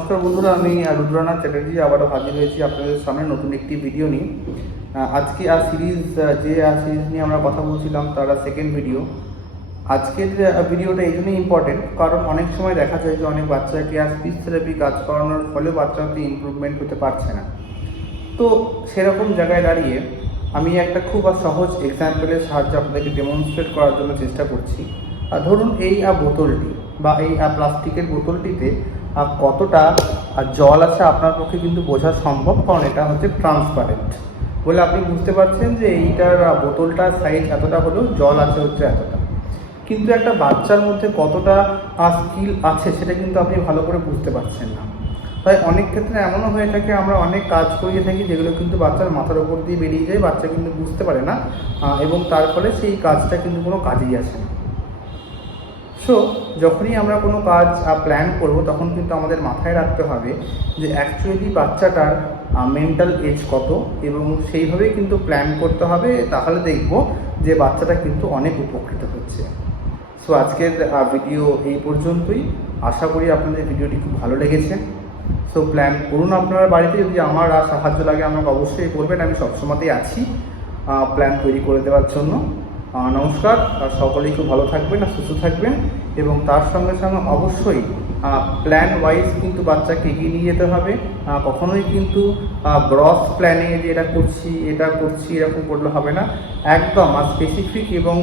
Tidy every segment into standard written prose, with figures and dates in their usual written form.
নমস্কার বন্ধুরা, আমি রুদ্রনাথ চ্যাটার্জি আবারও হাজির হয়েছি আপনাদের সামনে নতুন একটি ভিডিও নিয়ে। আজকে সিরিজ নিয়ে আমরা কথা বলছিলাম, তার সেকেন্ড ভিডিও। আজকের ভিডিওটা এই জন্যই ইম্পর্টেন্ট কারণ অনেক সময় দেখা যায় যে অনেক বাচ্চাকে স্পিচ থেরাপি কাজ করানোর ফলে বাচ্চাতে ইমপ্রুভমেন্ট হতে পারছে না। তো সেরকম জায়গায় দাঁড়িয়ে আমি একটা খুব সহজ এক্সাম্পলের সাহায্যে আপনাদেরকে ডেমনস্ট্রেট করার জন্য চেষ্টা করছি। ধরুন এই বোতলটি বা এই প্লাস্টিকের বোতলটিতে কতটা জল আছে আপনার পক্ষে কিন্তু বোঝা সম্ভব, কারণ এটা হচ্ছে ট্রান্সপারেন্ট বলে আপনি বুঝতে পারছেন যে এইটার বোতলটার সাইজ এতটা হলেও জল আছে হচ্ছে এতটা। কিন্তু একটা বাচ্চার মধ্যে কতটা স্কিল আছে সেটা কিন্তু আপনি ভালো করে বুঝতে পারছেন না। তাই অনেক ক্ষেত্রে এমনও হয়ে থাকে, আমরা অনেক কাজ করিয়ে থাকি যেগুলো কিন্তু বাচ্চার মাথার ওপর দিয়ে বেরিয়ে যায়, বাচ্চা কিন্তু বুঝতে পারে না এবং তার ফলে সেই কাজটা কিন্তু কোনো কাজেই আসে না। সো যখনই আমরা কোনো কাজ প্ল্যান করব তখন কিন্তু আমাদের মাথায় রাখতে হবে যে অ্যাকচুয়ালি বাচ্চাটার মেন্টাল এজ কত এবং সেইভাবেই কিন্তু প্ল্যান করতে হবে। তাহলে দেখব যে বাচ্চাটা কিন্তু অনেক উপকৃত হচ্ছে। সো আজকের ভিডিও এই পর্যন্তই। আশা করি আপনাদের ভিডিওটি খুব ভালো লেগেছে। সো প্ল্যান করুন আপনার বাড়িতে। যদি আমার সাহায্য লাগে আমাকে অবশ্যই বলবেন, আমি সবসময়তেই আছি প্ল্যান তৈরি করে দেওয়ার জন্য। নমস্কার, সকলেই খুব ভালো থাকবেন আর সুস্থ থাকবেন এবং তার সঙ্গে সঙ্গে অবশ্যই প্ল্যান ওয়াইজ কিন্তু বাচ্চাকে এগিয়ে নিয়ে যেতে হবে। কখনোই কিন্তু ব্রড প্ল্যানে যে এটা করছি এরকম করলে হবে না। একদম স্পেসিফিক এবং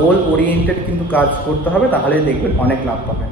গোল ওরিয়েন্টেড কিন্তু কাজ করতে হবে, তাহলে দেখবেন অনেক লাভ পাবেন।